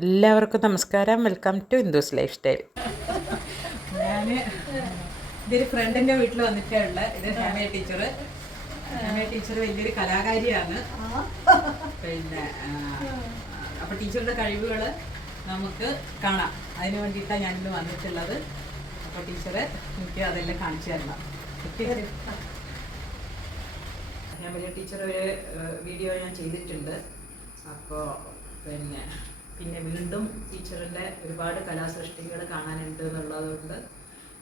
എല്ലാവർക്കും നമസ്കാരം. Welcome to Hindus lifestyle ഞാൻ ഇതൊരു ഫ്രണ്ടിന്റെ വീട്ടിൽ വന്നിട്ടുള്ള ഇത് ഹേമയ ടീച്ചർ ഹേമയ ടീച്ചർ വലിയൊരു കലാകാരിയാണ്. പിന്നെ അപ്പോൾ അപ്പൊ ടീച്ചറുടെ കഴിവുകൾ നമുക്ക് കാണാം. അതിന് വേണ്ടിയിട്ടാണ് ഞാനിന്ന് വന്നിട്ടുള്ളത്. അപ്പൊ ടീച്ചറെ എനിക്ക് അതെല്ലാം കാണിച്ചു തരണം. ഞാൻ വലിയ ടീച്ചർ ഒരു വീഡിയോ ഞാൻ ചെയ്തിട്ടുണ്ട്. അപ്പോൾ പിന്നെ പിന്നെ വീണ്ടും ടീച്ചറിന്റെ ഒരുപാട് കലാസൃഷ്ടികൾ കാണാനുണ്ട് എന്നുള്ളതുകൊണ്ട്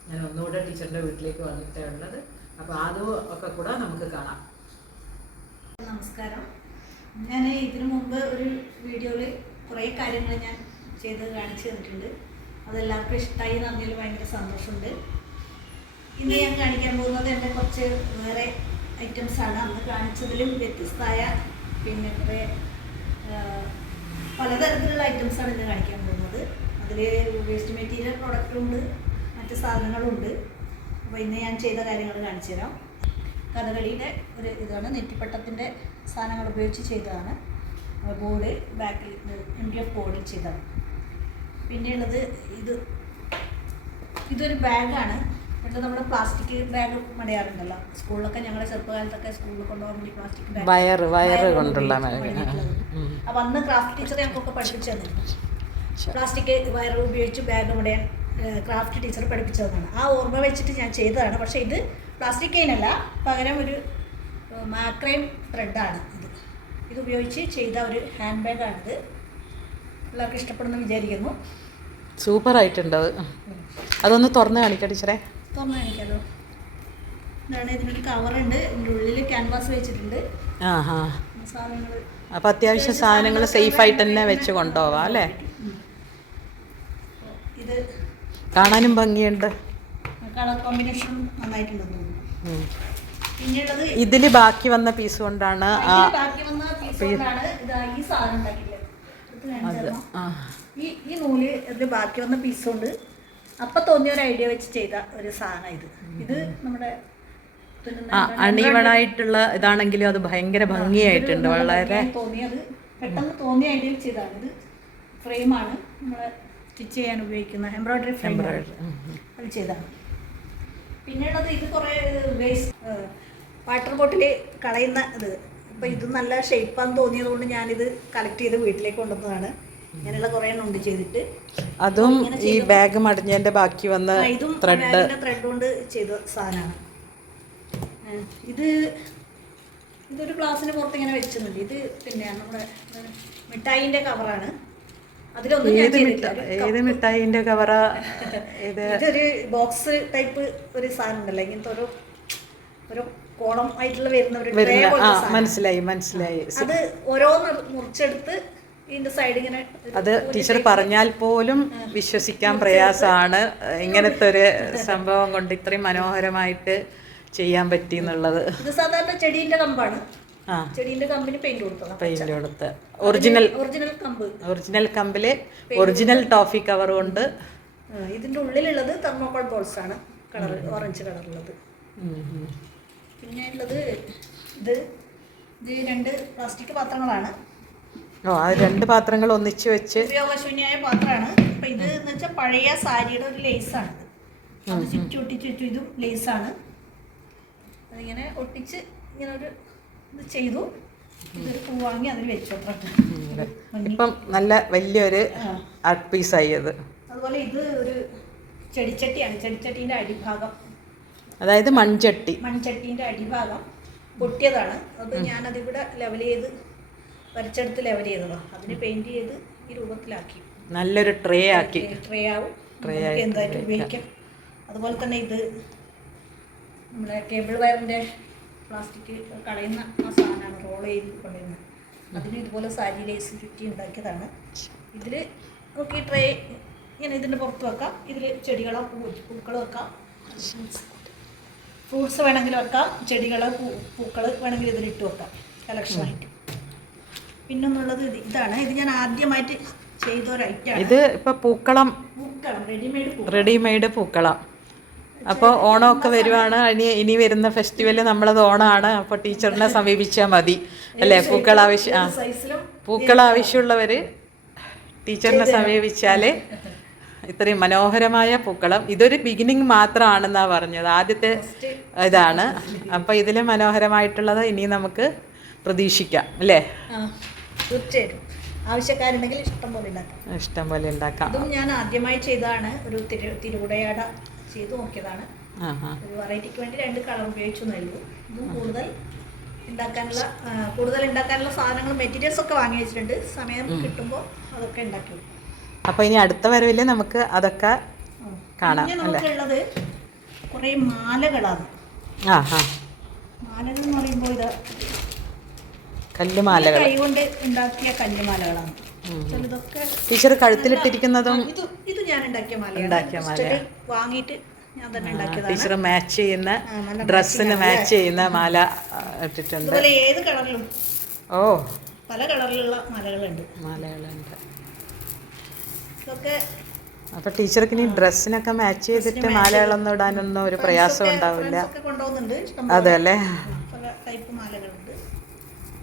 ഞാൻ ഒന്നുകൂടെ ടീച്ചറിന്റെ വീട്ടിലേക്ക് വന്നിട്ടേ ഉള്ളത്. അപ്പോൾ അതും ഒക്കെ കൂടെ നമുക്ക് കാണാം. നമസ്കാരം. ഞാൻ ഇതിനു മുമ്പ് ഒരു വീഡിയോയിൽ കുറേ കാര്യങ്ങൾ ഞാൻ ചെയ്ത് കാണിച്ചു തന്നിട്ടുണ്ട്. അതെല്ലാവർക്കും ഇഷ്ടമായി പറഞ്ഞതിൽ ഭയങ്കര സന്തോഷമുണ്ട്. ഇന്ന് ഞാൻ കാണിക്കാൻ പോകുന്നത് എന്റെ കുറച്ച് വേറെ ഐറ്റംസ് ആണ് അന്ന് കാണിച്ചതിലും വ്യത്യസ്തമായ പിന്നെ കുറേ പലതരത്തിലുള്ള ഐറ്റംസ് ആണ് ഇന്ന് കാണിക്കാൻ പോകുന്നത്. അതിൽ വേസ്റ്റ് മെറ്റീരിയൽ പ്രോഡക്റ്റും ഉണ്ട് മറ്റ് സാധനങ്ങളും ഉണ്ട് അപ്പോൾ ഇന്ന് ഞാൻ ചെയ്ത കാര്യങ്ങൾ കാണിച്ചു തരാം. കഥകളിയുടെ ഒരു ഇതാണ് നെറ്റിപ്പട്ടത്തിന്റെ സാധനങ്ങൾ ഉപയോഗിച്ച് ചെയ്തതാണ്. ബോർഡ് ബാക്കിൽ എം ഡി എഫ് ബോർഡിൽ ചെയ്തതാണ്. പിന്നെയുള്ളത് ഇത് ഇതൊരു ബാഗാണ് എന്നിട്ട് നമ്മുടെ പ്ലാസ്റ്റിക് ബാഗ് മടയാറുണ്ടല്ലോ. സ്കൂളിലൊക്കെ ഞങ്ങളുടെ ചെറുപ്പകാലത്തൊക്കെ സ്കൂളിൽ കൊണ്ടുപോകാൻ വേണ്ടി പ്ലാസ്റ്റിക് ബാഗ് വയറ് വയറ് കൊണ്ടുള്ള. അപ്പൊ അന്ന് ക്രാഫ്റ്റ് ടീച്ചർ ഞങ്ങൾക്കൊക്കെ പഠിപ്പിച്ചു തന്നിരുന്നു. പ്ലാസ്റ്റിക് വയർ ഉപയോഗിച്ച് ബാഗ് മടയാൻ ക്രാഫ്റ്റ് ടീച്ചർ പഠിപ്പിച്ചു തന്നതാണ് ആ ഓർമ്മ വെച്ചിട്ട് ഞാൻ ചെയ്തതാണ്. പക്ഷേ ഇത് പ്ലാസ്റ്റിക് കെയിനല്ല പകരം ഒരു മാക്രൈം ത്രെഡാണ് ഇത്. ഇത് ഉപയോഗിച്ച് ചെയ്ത ഒരു ഹാൻഡ് ബാഗാണിത് എല്ലാവർക്കും ഇഷ്ടപ്പെടുന്നു വിചാരിക്കുന്നു. സൂപ്പർ ആയിട്ടുണ്ട് അത് അതൊന്ന് തുറന്ന് കാണിക്കാം ടീച്ചറെ. തുറന്ന് കാണിക്കാലോ ഇതാണ് ഇതിനൊരു കവറുണ്ട് ഇതിന്റെ ഉള്ളിൽ ക്യാൻവാസ് വെച്ചിട്ടുണ്ട്. സാധനങ്ങൾ. അപ്പോൾ അത്യാവശ്യം സാധനങ്ങൾ സേഫ് ആയിട്ട് തന്നെ വെച്ച് കൊണ്ടുപോവാം അല്ലേ? ഇത് കാണാനും ഭംഗിയുണ്ട്. കളർ കോമ്പിനേഷൻ നന്നായിട്ടുണ്ടെന്ന് തോന്നുന്നു. ഉം. പിന്നെയുള്ളത് ഇതിൽ ബാക്കി വന്ന പീസ് കൊണ്ടാണ് ആ ഇതിൽ ബാക്കി വന്ന പീസ് കൊണ്ടാണ് ഇതാ ഈ സാധനം ഉണ്ടാക്കിയിട്ടുള്ളത്. നൂൽ ഇതിൽ ബാക്കി വന്ന പീസ് കൊണ്ട് അപ്പൊ തോന്നിയ ഒരു ഐഡിയ വെച്ച് ചെയ്ത ഒരു സാധനം ഇത്. ഇത് നമ്മുടെ അണീവണായിട്ടുള്ള ഇതാണെങ്കിലും അത് ഭയങ്കര ഭംഗിയായിട്ടുണ്ട്. വളരെ തോന്നിയത് പെട്ടെന്ന് തോന്നിയ ഐഡിയയിൽ ചെയ്തതാണ്. ഇത് ഫ്രെയിമാണ്. നമ്മൾ സ്റ്റിച്ച് ചെയ്യാൻ ഉപയോഗിക്കുന്ന എംബ്രോയിഡറി ഫ്രെയിം. അത് ചെയ്താണ് പിന്നെയുള്ളത് ഇത് കുറേ വേസ്റ്റ് വാട്ടർ ബോട്ടിൽ കളയുന്ന ഇത്. അപ്പോൾ ഇത് നല്ല ഷേപ്പാന്ന് തോന്നിയത് കൊണ്ട് ഞാനിത് കളക്ട് ചെയ്ത് വീട്ടിലേക്ക് കൊണ്ടുവന്നതാണ്. ഇങ്ങനെയുള്ള കുറേ എണ്ണം ഉണ്ട് ചെയ്തിട്ട്. അതും ഈ ബാഗ് മടിഞ്ഞതിന്റെ ബാക്കി വന്ന ഇതും ത്രെഡ് ത്രെഡ് കൊണ്ട് ചെയ്ത സാധനമാണ്. ഇത് ഇതൊരു ഗ്ലാസ്സിന് പുറത്ത് ഇങ്ങനെ വെച്ചിട്ടുണ്ട്. ഇത് പിന്നെ നമ്മുടെ മിഠായിന്റെ കവറാണ് അതിലൊന്നും ഏത് കവറ ഇതൊരു ബോക്സ് ടൈപ്പ് ഒരു സാധനം ഉണ്ടല്ലോ. ഇങ്ങനത്തെ ഒരു ഒരു കോളം ആയിട്ടുള്ള വരുന്ന ഒരു മനസ്സിലായി മനസ്സിലായി. അത് ഓരോന്ന് മുറിച്ചെടുത്ത് അത് ടീച്ചർ പറഞ്ഞാൽ പോലും വിശ്വസിക്കാൻ പ്രയാസമാണ്. ഇങ്ങനത്തെ ഒരു സംഭവം കൊണ്ട് ഇത്രയും മനോഹരമായിട്ട് ചെയ്യാൻ പറ്റി എന്നുള്ളത്. സാധാരണ ചെടീന്റെ കമ്പാണ്. ചെടീന്റെ കമ്പിന് പെയിന്റ് കൊടുത്തതാണ് പെയിന്റ് കൊടുത്ത്. ഒറിജിനൽ ഒറിജിനൽ കമ്പ്. ഒറിജിനൽ കമ്പിൽ ഒറിജിനൽ ടോഫി കവർ കൊണ്ട്. ഇതിന്റെ ഉള്ളിലുള്ളത് തെർമോക്കോൾ ബോൾസ് ആണ്. കളർ ഓറഞ്ച് കളറുള്ളത്. പിന്നെ ഉള്ളത് ഇത് ഇത് രണ്ട് പ്ലാസ്റ്റിക് പാത്രങ്ങളാണ്. ഓ അത് രണ്ട് പാത്രങ്ങൾ ഒന്നിച്ച് വെച്ച് ഉപയോഗശൂന്യായ പാത്രമാണ്. അപ്പൊ ഇത് എന്ന് വെച്ചാൽ പഴയ സാരിയുടെ ഒരു ലേസാണ് ആണ്. അത് ചുറ്റി ഒട്ടിച്ച് ചുറ്റും ഇതും ലേസാണ് അതിങ്ങനെ ഒട്ടിച്ച് ഇങ്ങനെ ഒരു ഇത് ചെയ്തു. ഇതൊരു പൂ വാങ്ങി അതിൽ വെച്ചു ഇപ്പം നല്ല വലിയൊരു ആർട്ട് പീസായി അത്. അതുപോലെ ഇത് ഒരു ചെടിച്ചട്ടിയാണ്. ചെടിച്ചട്ടീന്റെ അടിഭാഗം. അതായത് മൺചട്ടി. മൺചട്ടീന്റെ അടിഭാഗം പൊട്ടിയതാണ്. അത് ഞാനതിവിടെ ലെവൽ ചെയ്ത് വരച്ചെടുത്ത് ലെവൽ ചെയ്തതാണ് അതിന് പെയിന്റ് ചെയ്ത് ഈ രൂപത്തിലാക്കി. നല്ലൊരു ട്രേ ആക്കി. ട്രേ ആവും. എന്തായിട്ട് ഉപയോഗിക്കാം. അതുപോലെ തന്നെ ഇത് നമ്മുടെ കേബിൾ വയറിന്റെ പ്ലാസ്റ്റിക് കളയുന്ന ആ സാധനമാണ് റോൾ ചെയ്ത് കൊണ്ടുവരുന്നത് അതിന് ഇതുപോലെ സാരി ലേസ് ചുറ്റി ഉണ്ടാക്കിയതാണ്. ഇതിൽ നമുക്ക് ഈ ട്രേ ഇങ്ങനെ ഇതിന്റെ പുറത്ത് വെക്കാം. ഇതിൽ ചെടികളോ പൂ പൂക്കളോ വെക്കാം. ഫ്രൂട്ട്സ് വേണമെങ്കിൽ വെക്കാം. ചെടികളോ പൂ പൂക്കൾ വേണമെങ്കിൽ ഇതിലിട്ട് വെക്കാം. കളക്ഷനായിട്ട് പിന്നൊന്നുള്ളത് ഇത് ഇതാണ്. ഇത് ഞാൻ ആദ്യമായിട്ട് ചെയ്ത ഒരു ഐറ്റമാണ് ഇത് ഇപ്പൊ പൂക്കളം. പൂക്കളം റെഡിമെയ്ഡ് റെഡിമെയ്ഡ് പൂക്കളം. അപ്പോൾ ഓണമൊക്കെ വരുവാണ്. ഇനി ഇനി വരുന്ന ഫെസ്റ്റിവൽ നമ്മളത് ഓണമാണ് അപ്പോൾ ടീച്ചറിനെ സമീപിച്ചാൽ മതി. അല്ലേ? പൂക്കൾ ആവശ്യം ആ. പൂക്കൾ ആവശ്യമുള്ളവർ ടീച്ചറിനെ സമീപിച്ചാൽ ഇത്രയും മനോഹരമായ പൂക്കളം. ഇതൊരു ബിഗിനിങ് മാത്രമാണെന്നാണ് പറഞ്ഞത്. ആദ്യത്തെ ഇതാണ്. അപ്പോൾ ഇതിൽ മനോഹരമായിട്ടുള്ളത് ഇനി നമുക്ക് പ്രതീക്ഷിക്കാം. അല്ലേ? തീർച്ചയായിട്ടും. ആവശ്യക്കാരുണ്ടെങ്കിൽ ഇഷ്ടം പോലെ ഉണ്ടാക്കാം. ഇഷ്ടം പോലെ ഉണ്ടാക്കാം. അതും ഞാൻ ആദ്യമായി ചെയ്തതാണ്. ഒരു തിരു തിരുവുടയാട ചെയ്തു നോക്കിയതാണ്. ഒരു വെറൈറ്റിക്ക് വേണ്ടി രണ്ട് കളർ ഉപയോഗിച്ചു നൽകും ഇതും കൂടുതൽ ഉണ്ടാക്കാനുള്ള കൂടുതൽ ഉണ്ടാക്കാനുള്ള സാധനങ്ങൾ മെറ്റീരിയൽസ് ഒക്കെ വാങ്ങി വെച്ചിട്ടുണ്ട്. സമയം കിട്ടുമ്പോൾ അതൊക്കെ ഉണ്ടാക്കി. അപ്പോൾ ഇനി അടുത്ത വരവിൽ നമുക്ക് അതൊക്കെ കാണാം, നമുക്കുള്ളത് കുറേ മാലകളാണ്. മാലകൾ എന്ന് പറയുമ്പോൾ ഇത് കല്ലുമാലകൾ. കൈ ഉണ്ടാക്കിയ കല്ലുമാലകളാണ്. ടീച്ചർ കഴുത്തിലിട്ടിരിക്കുന്നതും ഇത് ഞാൻ ഉണ്ടാക്കിയ മാലയാണ്. ഉണ്ടാക്കിയ ക്രിസ്റ്റൽ വാങ്ങിയിട്ട് ടീച്ചർ മാച്ച് ചെയ്യുന്ന ഡ്രസ്സിന് മാച്ച് ചെയ്യുന്ന മാല ഇട്ടിട്ടുണ്ട്. ഏത് കളറിലും ഓ. പല കളറിലുള്ള മാലകളുണ്ട്. മാലകളുണ്ട്. ഇതൊക്കെ അപ്പൊ ടീച്ചർക്ക് ഇനി ഡ്രസ്സിനൊക്കെ മാച്ച് ചെയ്തിട്ട് മാലകളൊന്നും ഇടാനൊന്നും ഒരു പ്രയാസം ഉണ്ടാവില്ല. അതെ അല്ലേ? ടൈപ്പ് മാലകളുണ്ട്.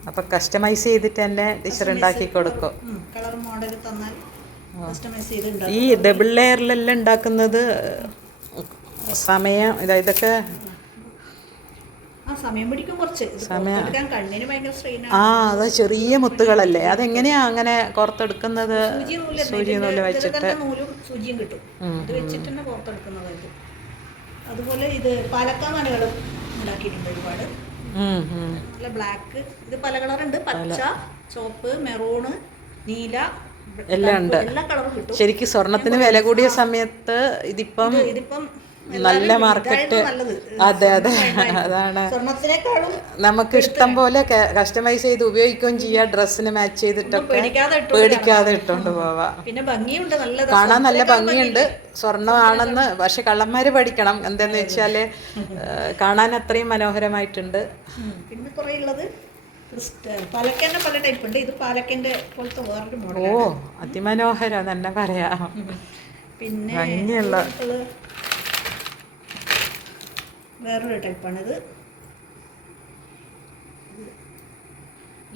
അപ്പൊ കസ്റ്റമൈസ് ചെയ്തിട്ട് തന്നെ ടീച്ചർ ഉണ്ടാക്കി കൊടുക്കും. കളർ മോഡൽ തന്നാൽ കസ്റ്റമൈസ് ചെയ്ത് ഈ ഡബിൾ ലെയറിലെല്ലാം ഉണ്ടാക്കുന്നത് സമയം ഇതാ ഇതൊക്കെ ആ സമയം പിടിക്കും കുറച്ച്. ആ അത് ചെറിയ മുത്തുകളല്ലേ? അതെങ്ങനെയാ അങ്ങനെ കോർത്തെടുക്കുന്നത്? സൂചി നൂൽ വെച്ചിട്ട്. നൂലും സൂചിയും കിട്ടും. വെച്ചിട്ട് തന്നെ അതുപോലെ ഇത് പാലക്കാ മലകളും ഉണ്ടാക്കിയിട്ടുണ്ട് ഒരുപാട്. ബ്ലാക്ക്. ഇത് പല കളറുണ്ട്. പച്ച ചോപ്പ് മെറൂണ് നീല എല്ലാം ഉണ്ട്. എല്ലാ കളറും കിട്ടും. ശരിക്കും സ്വർണത്തിന് വില കൂടിയ സമയത്ത് ഇതിപ്പം ഇതിപ്പം നല്ല മാർക്കറ്റ് അതെ അതെ. അതാണ്. നമുക്ക് ഇഷ്ടം പോലെ കസ്റ്റമൈസ് ചെയ്ത് ഉപയോഗിക്കുകയും ചെയ്യാം. ഡ്രസ്സിന് മാച്ച് ചെയ്തിട്ടൊക്കെ. പേടിക്കാതെ ഇട്ടോണ്ട് പോവാം. പിന്നെ ഭംഗിയുണ്ട് നല്ല കാണാൻ നല്ല ഭംഗിയുണ്ട്. സ്വർണമാണെന്ന് പക്ഷെ കള്ളന്മാര് പഠിക്കണം. എന്താന്ന് വെച്ചാൽ കാണാൻ അത്രയും മനോഹരമായിട്ടുണ്ട്. പിന്നെ കുറേ ഉള്ളത് ക്രിസ്റ്റൽ പല ടൈപ്പ് ഉണ്ട്. ഇത് പാലക്കന്റെ പോലത്തെ വേറൊരു മോഡൽ ഓ അതിമനോഹരം തന്നെ പറയാം. പിന്നെ ഭംഗിയുള്ള വേറൊരു ടൈപ്പാണിത്.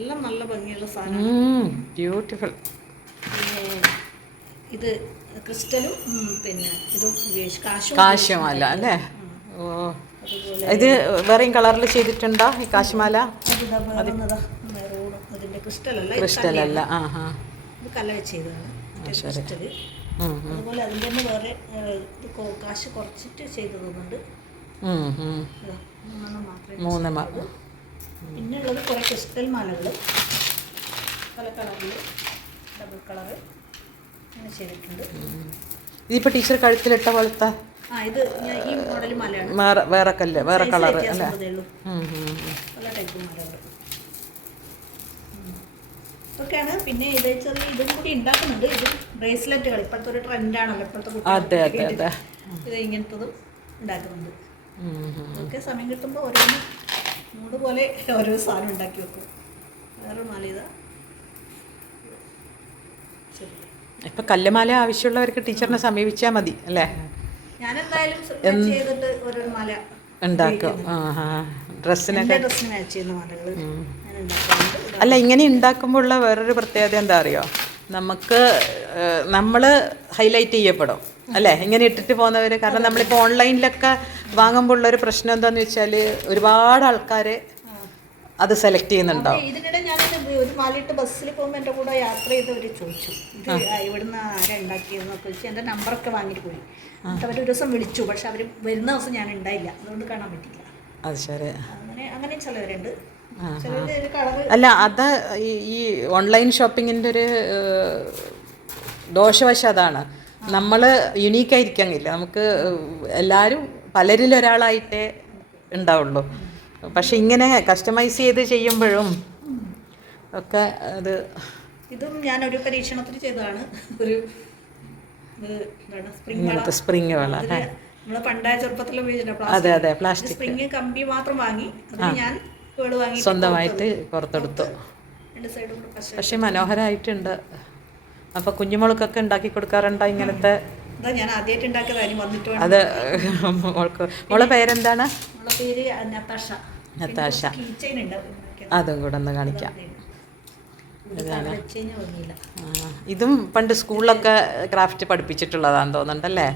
എല്ലാം നല്ല ഭംഗിയുള്ള സാധനം ബ്യൂട്ടിഫുൾ. പിന്നെ ഇത് ക്രിസ്റ്റലും പിന്നെ ഇതും കാശ്യമല്ല കാശും കാശുമാല അല്ലേ? ഓ. ഇത് വേറെയും കളറിൽ ചെയ്തിട്ടുണ്ടോ ഈ കാശുമാല ക്രിസ്റ്റലല്ല ഇത് ക്രിസ്റ്റൽ അല്ല ആ ഹാ ഇത് കല്ല ചെയ്തതാണ് ക്രിസ്റ്റൽ അതുപോലെ അതിന്റെ തന്നെ വേറെ കാശ് കുറച്ചിട്ട് ചെയ്തു തോന്നുന്നുണ്ട് മൂന്ന് പിന്നെ ഉള്ളത് കുറേ ക്രിസ്റ്റൽ മാലകൾ പല കളറിൽ ഡബിൾ കളറ് അങ്ങനെ ചെയ്തിട്ടുണ്ട്. ഇതിപ്പോ ടീച്ചർ കഴുത്തിലിട്ട പോലത്തെ ആ ഇത് ഞാൻ ഈ മോഡൽ മാലയാണ്. വേറെ വേറെ കല്ല് വേറെ കളറ് അല്ലേ. പല ടൈപ്പ് മാലകൾ ഇതൊക്കെയാണ്. പിന്നെ ഇത് ചെറിയ ഇതും കൂടി ഉണ്ടാക്കുന്നുണ്ട്. ഇത് ബ്രേസ്ലെറ്റുകൾ ഇപ്പോഴത്തെ ഒരു ട്രെൻഡാണല്ലോ ഇപ്പോഴത്തെ അതെ അതെ അതെ. ഇത് ഇങ്ങനത്തതും ഉണ്ടാക്കുന്നുണ്ട്. അതൊക്കെ സമയം കിട്ടുമ്പോൾ ഓരോന്ന് മൂട് പോലെ ഓരോ സാധനം ഉണ്ടാക്കി വെക്കും. വേറെ മാല ഇതാ. ഇപ്പൊ കല്ലുമാല ആവശ്യമുള്ളവർക്ക് ടീച്ചറിനെ സമീപിച്ചാൽ മതി അല്ലേ? ചെയ്തിട്ട് മാല ഉണ്ടാക്കും. ഡ്രസ്സിനൊക്കെ അല്ല ഇങ്ങനെ ഉണ്ടാക്കുമ്പോൾ ഉള്ള വേറൊരു പ്രത്യേകത എന്താ അറിയോ? നമുക്ക് നമ്മൾ ഹൈലൈറ്റ് ചെയ്യപ്പെടും. അല്ലേ? ഇങ്ങനെ ഇട്ടിട്ട് പോകുന്നവർ കാരണം നമ്മളിപ്പോൾ ഓൺലൈനിലൊക്കെ വാങ്ങുമ്പോൾ ഉള്ള ഒരു പ്രശ്നം എന്താന്ന് വെച്ചാൽ ഒരുപാട് ആൾക്കാർ അത് സെലക്ട് ചെയ്യുന്നുണ്ടാവും. ഇതിനിടെ ഞാൻ ഒരു മാലിട്ട് ബസ്സിൽ പോകുമ്പോൾ എന്റെ കൂടെ യാത്ര ചെയ്തവർ ചോദിച്ചു ഇത് ഇവിടുന്ന് ആരാ ഉണ്ടാക്കിയതെന്നൊക്കെ ചോദിച്ചു എന്റെ നമ്പറൊക്കെ വാങ്ങിയിട്ട് പോയി. എന്നിട്ട് അവർ ഒരു ദിവസം വിളിച്ചു പക്ഷെ അവർ വരുന്ന ദിവസം ഞാൻ ഉണ്ടായില്ല അതുകൊണ്ട് കാണാൻ പറ്റില്ല അത് ശരി. അങ്ങനെ അങ്ങനെ ചിലവരുണ്ട്. അല്ല അത് ഈ ഓൺലൈൻ ഷോപ്പിങ്ങിന്റെ ഒരു ദോഷവശം അതാണ്. നമ്മൾ യുണീക്കായിരിക്കാങ്ങില്ല നമുക്ക് എല്ലാവരും പലരിൽ ഒരാളായിട്ടേ ഉണ്ടാവുള്ളൂ. പക്ഷെ ഇങ്ങനെ കസ്റ്റമൈസ് ചെയ്ത് ചെയ്യുമ്പോഴും ഒക്കെ അത് ഇതും ഞാൻ ഒരു പരീക്ഷണത്തിൽ ചെയ്തതാണ്. ഒരു ഇത് സ്പ്രിംഗ് വള. ഇങ്ങനത്തെ സ്പ്രിങ് വേള നമ്മൾ പണ്ടായ ചെറുപ്പത്തിൽ അതെ അതെ പ്ലാസ്റ്റിക്. സ്പ്രിങ് കമ്പി മാത്രം വാങ്ങി ഞാൻ സ്വന്തമായിട്ട് പുറത്തെടുത്തു. പക്ഷെ മനോഹരമായിട്ടുണ്ട് അപ്പോൾ കുഞ്ഞുമുളക്കൊക്കെ ഉണ്ടാക്കി കൊടുക്കാറുണ്ടോ ഇങ്ങനത്തെ? ഞാൻ ആദ്യമായിട്ട് വന്നിട്ട് അത് മോൾക്ക് മോളെ പേരെന്താണ്? പേര് ഉണ്ടാക്കിയത്. അതും കൂടെ ഒന്ന് കാണിക്കാം. ഇത് പണ്ട് സ്കൂളിലൊക്കെ ക്രാഫ്റ്റ് പഠിപ്പിച്ചിട്ടുള്ളതാന്ന് തോന്നുന്നുണ്ടല്ലേ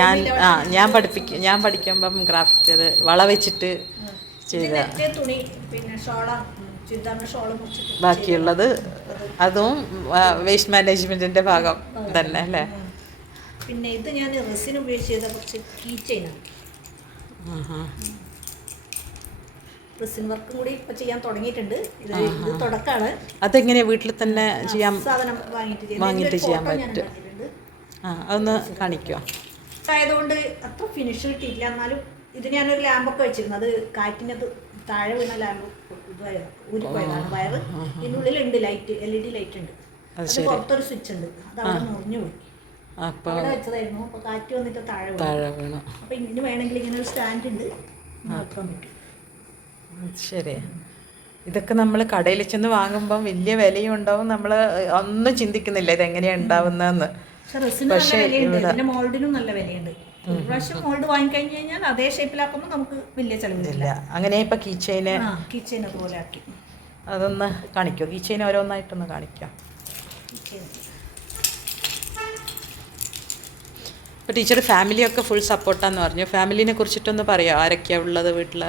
ഞാൻ ആ ഞാൻ പഠിപ്പിക്ക ഞാൻ പഠിക്കുമ്പം ക്രാഫ്റ്റ് അത് വള വെച്ചിട്ട് ചെയ്ത. തുണി പിന്നെ ഷോള ബാക്കിയുള്ളത് അതും വേസ്റ്റ് മാനേജ്മെന്റിന്റെ ഭാഗം തന്നെ അല്ലേ? പിന്നെ ഇത് ഞാൻ റെസിൻ ഉപയോഗിച്ച് ചെയ്ത കുറച്ച് കീ ചെയിനാണ്. റെസിൻ വർക്കും കൂടി ഇപ്പൊ ചെയ്യാൻ തുടങ്ങിയിട്ടുണ്ട്. ഇത് ഇത് തുടക്കാണ്. അതെങ്ങനെയാ വീട്ടിൽ തന്നെ ചെയ്യാൻ സാധനം വാങ്ങിയിട്ട്. വാങ്ങിയിട്ട് ചെയ്യാൻ പറ്റും. ആ അതൊന്ന് കാണിക്കുമോ ആയതുകൊണ്ട് അത്ര ഫിനിഷ് കിട്ടിയില്ല എന്നാലും ഇത് ഞാനൊരു ലാമ്പൊക്കെ വെച്ചിരുന്നു. അത് കാറ്റിനകത്ത് താഴെ വീണ ലാമ്പ് ഊരിപ്പോയതാണ് വയറ് ഇതിനുള്ളിൽ ഉണ്ട് light L E D light ഉണ്ട്. അത് പുറത്തൊരു സ്വിച്ച് ഉണ്ട്. അത് അവിടെ മുറിഞ്ഞു പോയി. അവിടെ വെച്ചതായിരുന്നു. അപ്പൊ കാറ്റ് വന്നിട്ട് താഴെ താഴെ വീണു. അപ്പോൾ ഇനി വേണമെങ്കിൽ ഇങ്ങനെ ഒരു സ്റ്റാൻഡ് ഉണ്ട്. നോക്കാൻ പറ്റും ശരി. ഇതൊക്കെ നമ്മൾ കടയിൽ ചെന്ന് വാങ്ങുമ്പോൾ വലിയ വിലയും ഉണ്ടാവും. നമ്മൾ ഒന്നും ചിന്തിക്കുന്നില്ല ഇതെങ്ങനെയാണ് ഉണ്ടാവുന്നതെന്ന്. പക്ഷേ മോൾഡിനും നല്ല വിലയുണ്ട്. പ്രാവശ്യം മോൾഡ് വാങ്ങിക്കഴിഞ്ഞ് കഴിഞ്ഞാൽ അതേ ഷേപ്പിലാക്കുമ്പോൾ നമുക്ക് വലിയ ചെലവില്ല. അങ്ങനെ ഇപ്പൊ കീച്ചെയിന് കിച്ചൺ അതുപോലെ ആക്കി. അതൊന്ന് കാണിക്കോ. കീച്ചെയിൻ ഓരോന്നായിട്ടൊന്ന് കാണിക്കാം. ഇപ്പൊ ഇപ്പോൾ ടീച്ചർ ഫാമിലിയൊക്കെ ഫുൾ സപ്പോർട്ടാന്ന് പറഞ്ഞു. ഫാമിലിനെ കുറിച്ചിട്ടൊന്ന് പറയാം? ആരൊക്കെയാണ് ഉള്ളത് വീട്ടിലെ?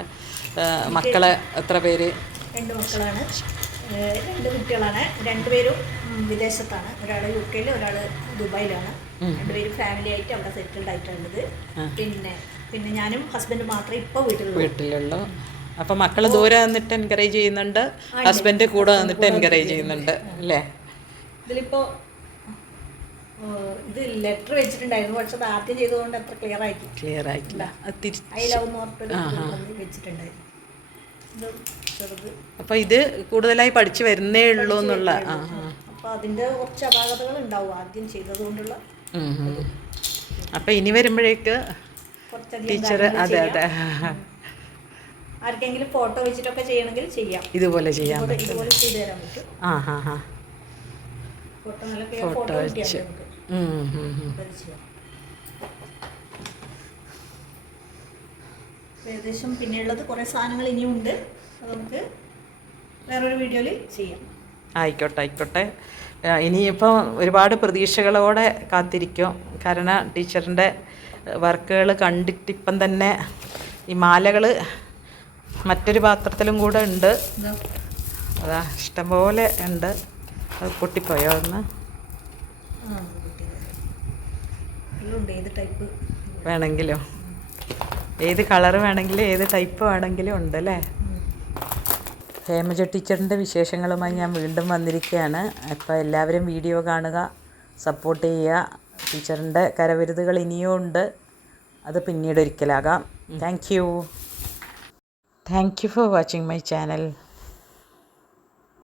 മക്കളെ എത്ര പേര്? രണ്ട് മക്കളാണ്. രണ്ട് കുട്ടികളാണ്. രണ്ടുപേരും വിദേശത്താണ്. ഒരാൾ യു കെയിൽ ഒരാൾ ദുബായിലാണ്. രണ്ടുപേരും ഫാമിലി ആയിട്ട് അവിടെ സെറ്റിൽഡ് ആയിട്ടുള്ളത് പിന്നെ പിന്നെ ഞാനും ഹസ്ബൻഡ് മാത്രമേ ഇപ്പൊ വീട്ടിലുള്ളൂ. വീട്ടിലുള്ളൂ. മക്കൾ ദൂരെ നിന്നിട്ട് എൻകറേജ് ചെയ്യുന്നുണ്ട്. ഹസ്ബൻഡ് കൂടെ നിന്നിട്ട് എൻകറേജ് ചെയ്യുന്നുണ്ട്. അല്ലേ? ഇതിലിപ്പോ ഇത് ലെറ്റർ വെച്ചിട്ടുണ്ടായിരുന്നു. പക്ഷെ അത് ആദ്യം ചെയ്തതുകൊണ്ട് അത്ര ക്ലിയർ ആയിട്ട് ക്ലിയർ ആയിട്ടില്ല. ഐ ലവ് വെച്ചിട്ടുണ്ടായിരുന്നു. അപ്പോൾ ഇത് കൂടുതലായി പഠിച്ചു വരുന്നേ ഉള്ളൂ എന്നുള്ള അപ്പൊ അതിന്റെ കുറച്ച് അപാകതകൾ ഉണ്ടാവും ആദ്യം ചെയ്തതുകൊണ്ടുള്ള. അപ്പം ഇനി വരുമ്പോഴേക്ക് ടീച്ചർ അതെ അതെ. ആർക്കെങ്കിലും ഫോട്ടോ വെച്ചിട്ടൊക്കെ ചെയ്യണമെങ്കിൽ ചെയ്യാം. ഇതുപോലെ ചെയ്യാൻ പറ്റും. ഇതുപോലെ ചെയ്തു പറ്റും. ആ ഹാ ഹാ. ഫോട്ടോ നല്ല ഫോട്ടോ ഫോട്ടോ വെച്ച്. ഏകദേശം പിന്നെയുള്ളത് കുറേ സാധനങ്ങൾ ഇനിയുണ്ട്. അത് നമുക്ക് വേറൊരു വീഡിയോയിൽ ചെയ്യാം. ആയിക്കോട്ടെ ആയിക്കോട്ടെ. ഇനിയിപ്പോൾ ഒരുപാട് പ്രതീക്ഷകളോടെ കാത്തിരിക്കും. കാരണം ടീച്ചറിന്റെ വർക്കുകൾ കണ്ടിട്ട് ഇപ്പം തന്നെ ഈ മാലകൾ മറ്റൊരു പാത്രത്തിലും കൂടെ ഉണ്ട്. അതാ ഇഷ്ടംപോലെ ഉണ്ട്. അത് പൊട്ടിപ്പോയോ ഒന്ന് വേണമെങ്കിലോ. ഏത് കളർ വേണമെങ്കിലും ഏത് ടൈപ്പ് വേണമെങ്കിലും ഉണ്ട് അല്ലേ? ഹേമജ ടീച്ചറിന്റെ വിശേഷങ്ങളുമായി ഞാൻ വീണ്ടും വന്നിരിക്കുകയാണ്. അപ്പോൾ എല്ലാവരും വീഡിയോ കാണുക സപ്പോർട്ട് ചെയ്യുക. ടീച്ചറിന്റെ കരവിരുതുകൾ ഇനിയും ഉണ്ട്. അത് പിന്നീട് ഒരിക്കലാകാം. Thank you. Thank you for watching my channel